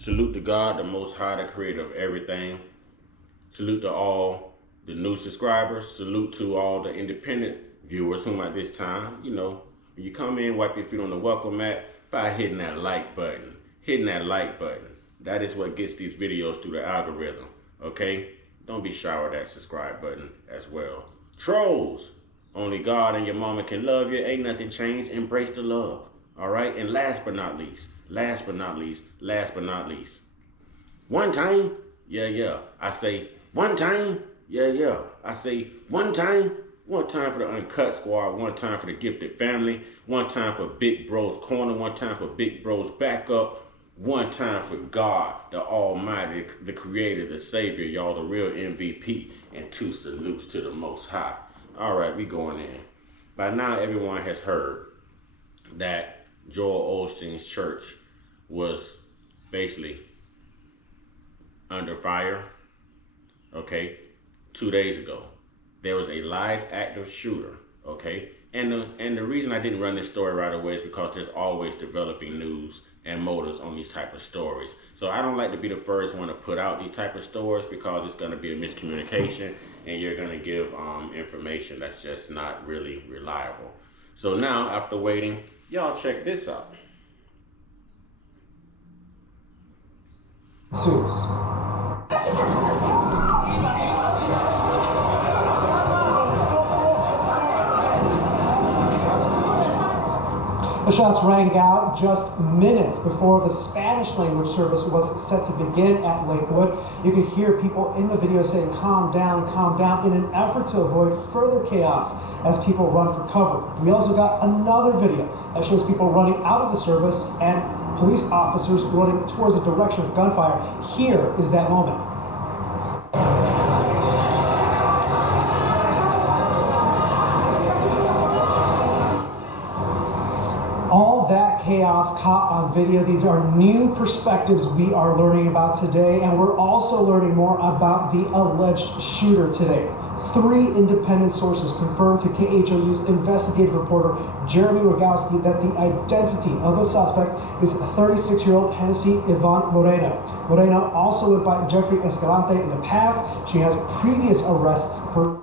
Salute to God, the Most High, the creator of everything. Salute to all the new subscribers. Salute to all the independent viewers whom at this time, when you come in, wipe your feet on the welcome mat by hitting that like button. Hitting that like button. That is what gets these videos through the algorithm, okay? Don't be shy with that subscribe button as well. Trolls, only God and your mama can love you. Ain't nothing changed. Embrace the love, all right? And last but not least, one time, yeah. I say one time, yeah. I say one time for the Uncut squad, one time for the gifted family, one time for Big Bro's corner, one time for Big Bro's backup, one time for God, the Almighty, the Creator, the Savior, y'all, the real MVP, and 2 salutes to the Most High. All right, we going in. By now, everyone has heard that Joel Osteen's church was basically under fire, okay? 2 days ago, there was a live active shooter, okay? And the reason I didn't run this story right away is because there's always developing news and motives on these type of stories. So I don't like to be the first one to put out these type of stories because it's going to be a miscommunication and you're going to give information that's just not really reliable. So now, after waiting, y'all check this out. The shots rang out just minutes before the Spanish language service was set to begin at Lakewood. You could hear people in the video saying, calm down, in an effort to avoid further chaos as people run for cover. We also got another video that shows people running out of the service and police officers running towards the direction of gunfire. Here is that moment. All that chaos caught on video. These are new perspectives we are learning about today, and we're also learning more about the alleged shooter today. 3 independent sources confirmed to KHOU's investigative reporter Jeremy Rogowski that the identity of the suspect is 36-year-old Hennessy Yvonne Moreno. Moreno also went by Jeffrey Escalante in the past. She has previous arrests for...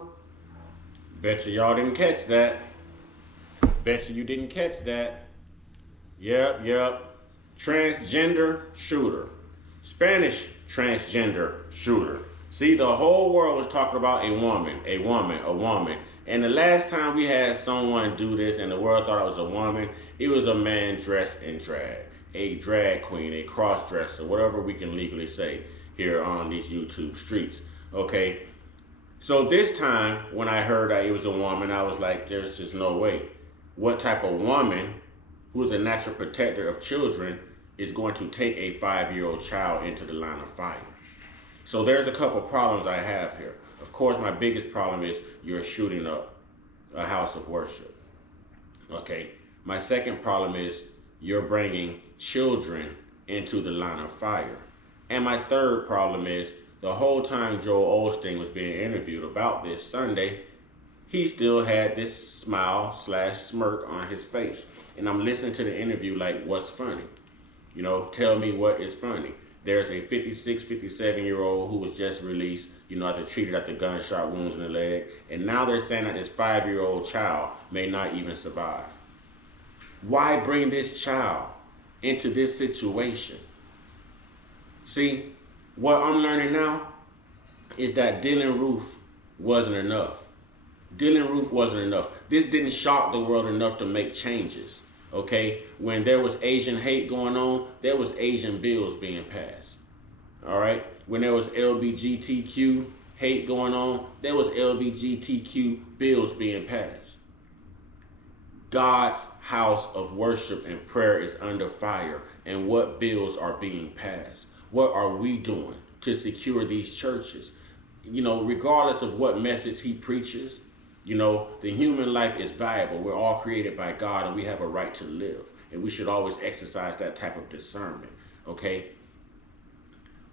Bet you y'all didn't catch that. Bet you didn't catch that. Yep. Transgender shooter. Spanish transgender shooter. See, the whole world was talking about a woman. And the last time we had someone do this and the world thought it was a woman, it was a man dressed in drag. A drag queen, a cross-dresser, whatever we can legally say here on these YouTube streets. Okay? So this time, when I heard that it was a woman, I was like, there's just no way. What type of woman who is a natural protector of children is going to take a 5-year-old child into the line of fire? So there's a couple problems I have here. Of course, my biggest problem is you're shooting up a house of worship. Okay. My second problem is you're bringing children into the line of fire. And my third problem is the whole time Joel Osteen was being interviewed about this Sunday, he still had this smile/smirk on his face. And I'm listening to the interview like, what's funny? Tell me what is funny. There's a 56, 57-year-old who was just released, after treated after gunshot wounds in the leg. And now they're saying that this 5-year-old child may not even survive. Why bring this child into this situation? See, what I'm learning now is that Dylan Roof wasn't enough. This didn't shock the world enough to make changes. Okay, when there was Asian hate going on, there was Asian bills being passed. All right, when there was LGBTQ hate going on, there was LGBTQ bills being passed. God's house of worship and prayer is under fire. And what bills are being passed? What are we doing to secure these churches? Regardless of what message he preaches, the human life is valuable. We're all created by God and we have a right to live. And we should always exercise that type of discernment, okay?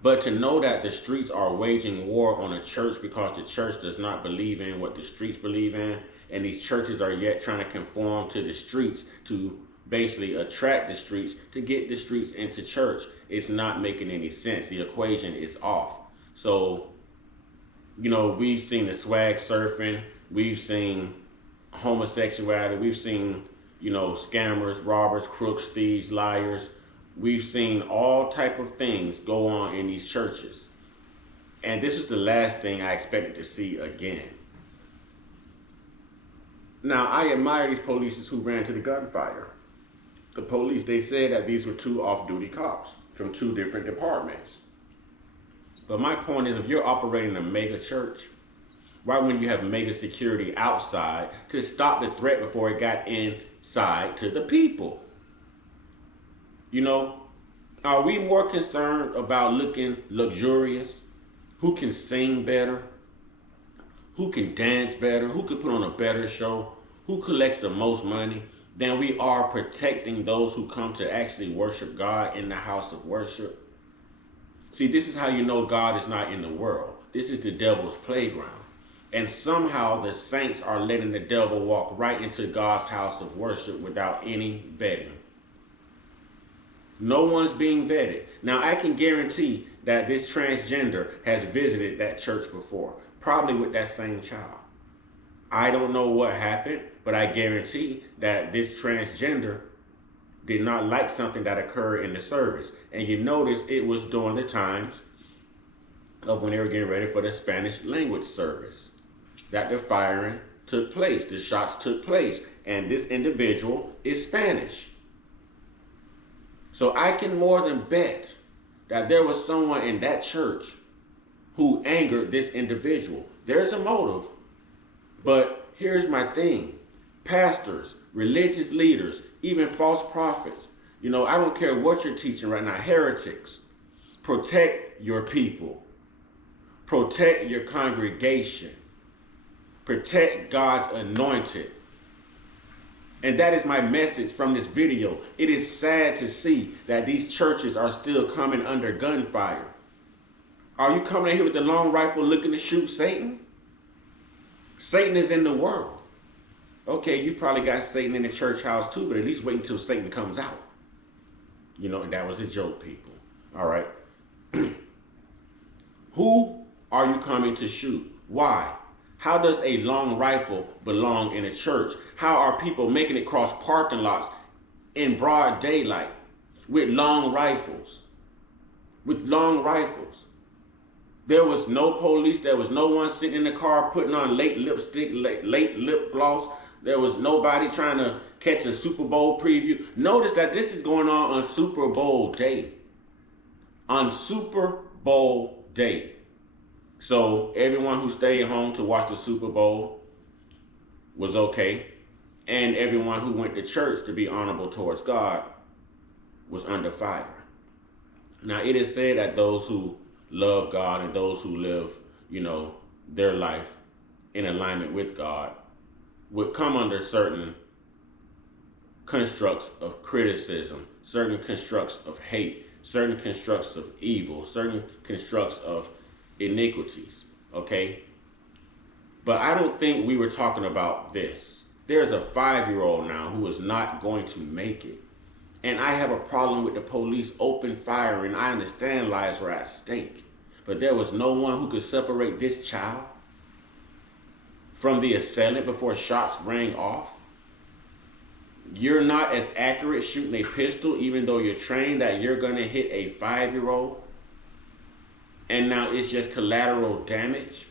But to know that the streets are waging war on a church because the church does not believe in what the streets believe in, and these churches are yet trying to conform to the streets to basically attract the streets to get the streets into church. It's not making any sense. The equation is off. So, we've seen the swag surfing, we've seen homosexuality, we've seen, scammers, robbers, crooks, thieves, liars. We've seen all type of things go on in these churches. And this is the last thing I expected to see again. Now, I admire these police who ran to the gunfire. The police, they said that these were two off-duty cops from two different departments. But my point is, if you're operating a mega church, why wouldn't you have mega security outside to stop the threat before it got inside to the people? Are we more concerned about looking luxurious? Who can sing better? Who can dance better? Who can put on a better show? Who collects the most money? Than we are protecting those who come to actually worship God in the house of worship. See, this is how you know God is not in the world. This is the devil's playground. And somehow the saints are letting the devil walk right into God's house of worship without any vetting. No one's being vetted. Now, I can guarantee that this transgender has visited that church before, probably with that same child. I don't know what happened, but I guarantee that this transgender did not like something that occurred in the service. And you notice it was during the times of when they were getting ready for the Spanish language service that the firing took place, the shots took place, and this individual is Spanish. So I can more than bet that there was someone in that church who angered this individual. There's a motive. But here's my thing. Pastors, religious leaders, even false prophets, I don't care what you're teaching right now, heretics, protect your people. Protect your congregation. Protect God's anointed. And that is my message from this video. It is sad to see that these churches are still coming under gunfire. Are you coming in here with the long rifle looking to shoot Satan? Satan is in the world. Okay, you've probably got Satan in the church house too, but at least wait until Satan comes out. That was a joke, people. All right. Who are you coming to shoot? Why? How does a long rifle belong in a church? How are people making it cross parking lots in broad daylight with long rifles? With long rifles. There was no police. There was no one sitting in the car putting on late lipstick, late lip gloss. There was nobody trying to catch a Super Bowl preview. Notice that this is going on Super Bowl day. On Super Bowl day. So everyone who stayed home to watch the Super Bowl was okay. And everyone who went to church to be honorable towards God was under fire. Now it is said that those who love God and those who live, their life in alignment with God would come under certain constructs of criticism, certain constructs of hate, certain constructs of evil, certain constructs of iniquities, okay? But I don't think we were talking about this. There's a 5-year-old now who is not going to make it. And I have a problem with the police open firing. I understand lives were at stake. But there was no one who could separate this child from the assailant before shots rang off. You're not as accurate shooting a pistol, even though you're trained that you're going to hit a 5-year-old. And now it's just collateral damage.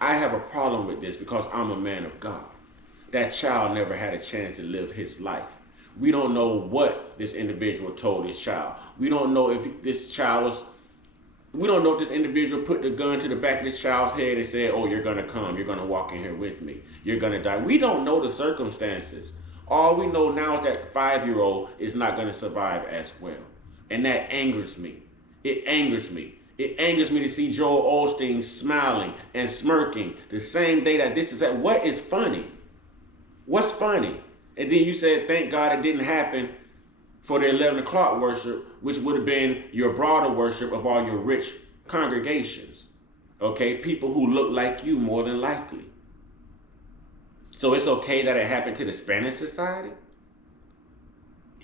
I have a problem with this because I'm a man of God. That child never had a chance to live his life. We don't know what this individual told this child. We don't know if this individual put the gun to the back of this child's head and said, oh, you're going to come. You're going to walk in here with me. You're going to die. We don't know the circumstances. All we know now is that 5-year-old is not going to survive as well. And that angers me. It angers me. It angers me to see Joel Osteen smiling and smirking the same day that this is at. What is funny? What's funny? And then you said, thank God it didn't happen for the 11 o'clock worship, which would have been your broader worship of all your rich congregations. Okay? People who look like you more than likely. So it's okay that it happened to the Spanish society?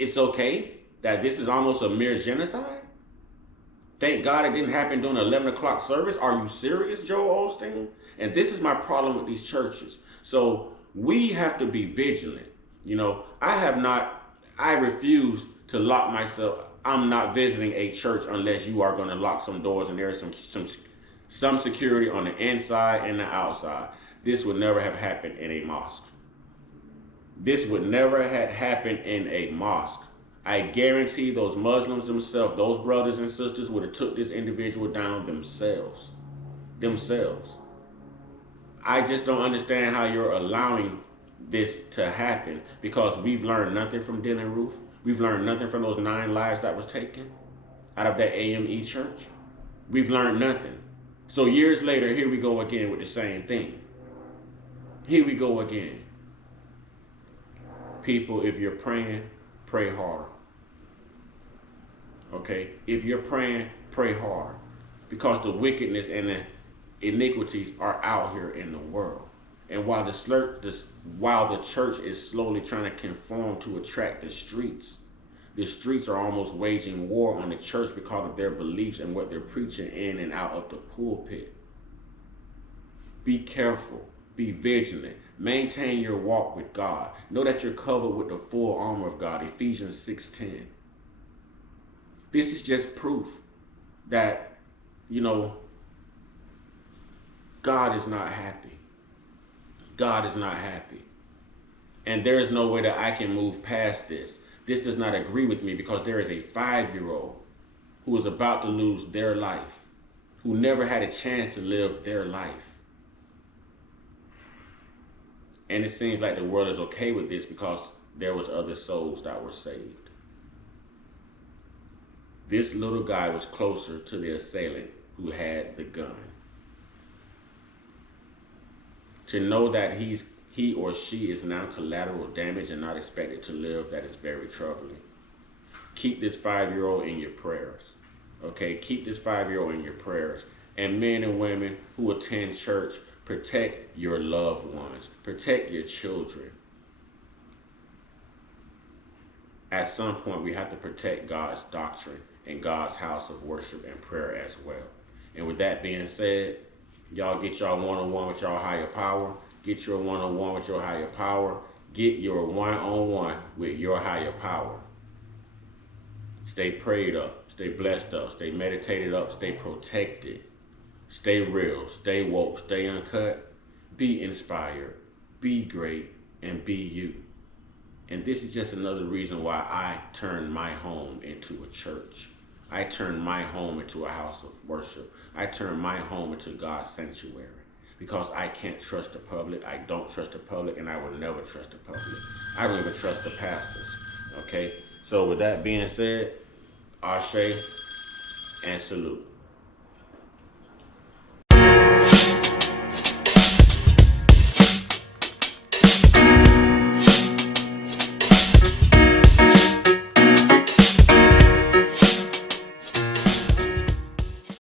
it's okay that this is almost a mere genocide? Thank God it didn't happen during the 11 o'clock service. Are you serious, Joel Osteen? And this is my problem with these churches. So we have to be vigilant. You know, I refuse to lock myself. I'm not visiting a church unless you are going to lock some doors and there's some security on the inside and the outside. This would never have happened in a mosque. This would never have happened in a mosque. I guarantee those Muslims themselves, those brothers and sisters would have took this individual down themselves. I just don't understand how you're allowing this to happen, because we've learned nothing from Dylan Roof. We've learned nothing from those 9 lives that was taken out of that AME church. We've learned nothing. So years later, here we go again with the same thing. Here we go again. People, if you're praying, pray hard. Okay? If you're praying, pray hard. Because the wickedness and the iniquities are out here in the world. And while the church is slowly trying to conform to attract the streets are almost waging war on the church because of their beliefs and what they're preaching in and out of the pulpit. Be careful. Be vigilant. Maintain your walk with God. Know that you're covered with the full armor of God. Ephesians 6:10. This is just proof that, God is not happy. God is not happy. And there is no way that I can move past this. This does not agree with me, because there is a 5-year-old who is about to lose their life, who never had a chance to live their life. And it seems like the world is okay with this because there was other souls that were saved. This little guy was closer to the assailant who had the gun. To know that he or she is now collateral damage and not expected to live, that is very troubling. Keep this 5-year-old in your prayers. Okay? Keep this 5-year-old in your prayers. And men and women who attend church, protect your loved ones. Protect your children. At some point, we have to protect God's doctrine and God's house of worship and prayer as well. And with that being said, y'all get y'all one-on-one with y'all higher power. Get your one-on-one with your higher power. Get your one-on-one with your higher power. Stay prayed up. Stay blessed up. Stay meditated up. Stay protected. Stay real. Stay woke. Stay uncut. Be inspired. Be great. And be you. And this is just another reason why I turned my home into a church. I turned my home into a house of worship. I turned my home into God's sanctuary. Because I can't trust the public. I don't trust the public, and I will never trust the public. I don't even trust the pastors. Okay? So with that being said, Ashe and salute.